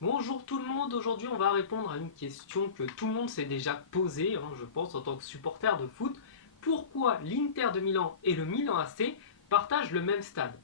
Bonjour tout le monde, aujourd'hui on va répondre à une question que tout le monde s'est déjà posée, je pense, en tant que supporter de foot. Pourquoi l'Inter de Milan et le Milan AC partagent le même stade?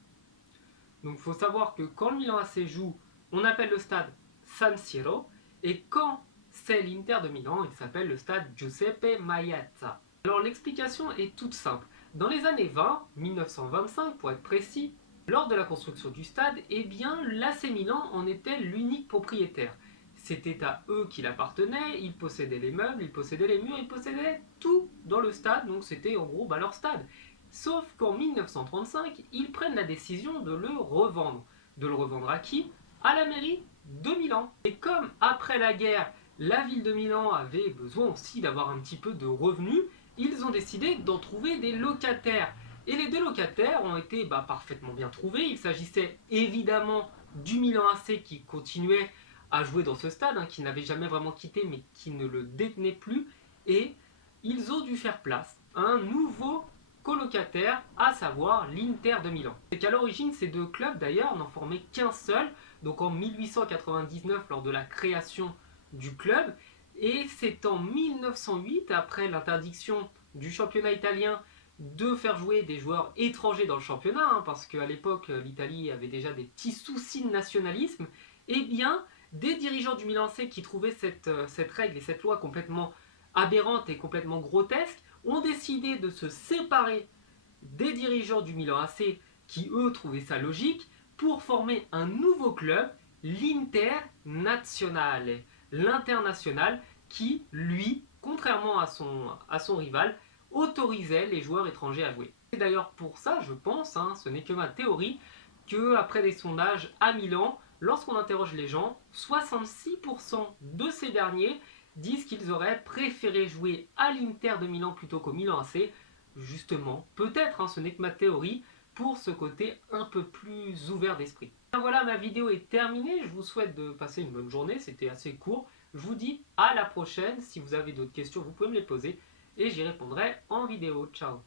Donc il faut savoir que quand le Milan AC joue, on appelle le stade San Siro, et quand c'est l'Inter de Milan, il s'appelle le stade Giuseppe Meazza. Alors l'explication est toute simple. Dans les années 20, 1925 pour être précis, lors de la construction du stade, eh bien l'AC Milan en était l'unique propriétaire. C'était à eux qu'il appartenait, ils possédaient les meubles, ils possédaient les murs, ils possédaient tout dans le stade, donc c'était en gros leur stade. Sauf qu'en 1935, ils prennent la décision de le revendre. De le revendre à qui? À la mairie de Milan. Et comme après la guerre, la ville de Milan avait besoin aussi d'avoir un petit peu de revenus, ils ont décidé d'en trouver des locataires. Et les deux locataires ont été parfaitement bien trouvés. Il s'agissait évidemment du Milan AC qui continuait à jouer dans ce stade, qui n'avait jamais vraiment quitté mais qui ne le détenait plus. Et ils ont dû faire place à un nouveau colocataire, à savoir l'Inter de Milan. C'est qu'à l'origine, ces deux clubs d'ailleurs n'en formaient qu'un seul, donc en 1899 lors de la création du club, et c'est en 1908, après l'interdiction du championnat italien de faire jouer des joueurs étrangers dans le championnat, parce qu'à l'époque l'Italie avait déjà des petits soucis de nationalisme, et bien des dirigeants du Milan AC qui trouvaient cette règle et cette loi complètement aberrante et complètement grotesque ont décidé de se séparer des dirigeants du Milan AC qui eux trouvaient ça logique pour former un nouveau club, l'Internazionale, l'international qui lui, contrairement à son rival, autorisait les joueurs étrangers à jouer. C'est d'ailleurs pour ça, je pense, ce n'est que ma théorie, qu'après des sondages à Milan, lorsqu'on interroge les gens, 66% de ces derniers disent qu'ils auraient préféré jouer à l'Inter de Milan plutôt qu'au Milan AC, justement, peut-être, ce n'est que ma théorie, pour ce côté un peu plus ouvert d'esprit. Voilà, ma vidéo est terminée, je vous souhaite de passer une bonne journée, c'était assez court. Je vous dis à la prochaine, si vous avez d'autres questions, vous pouvez me les poser, et j'y répondrai en vidéo. Ciao!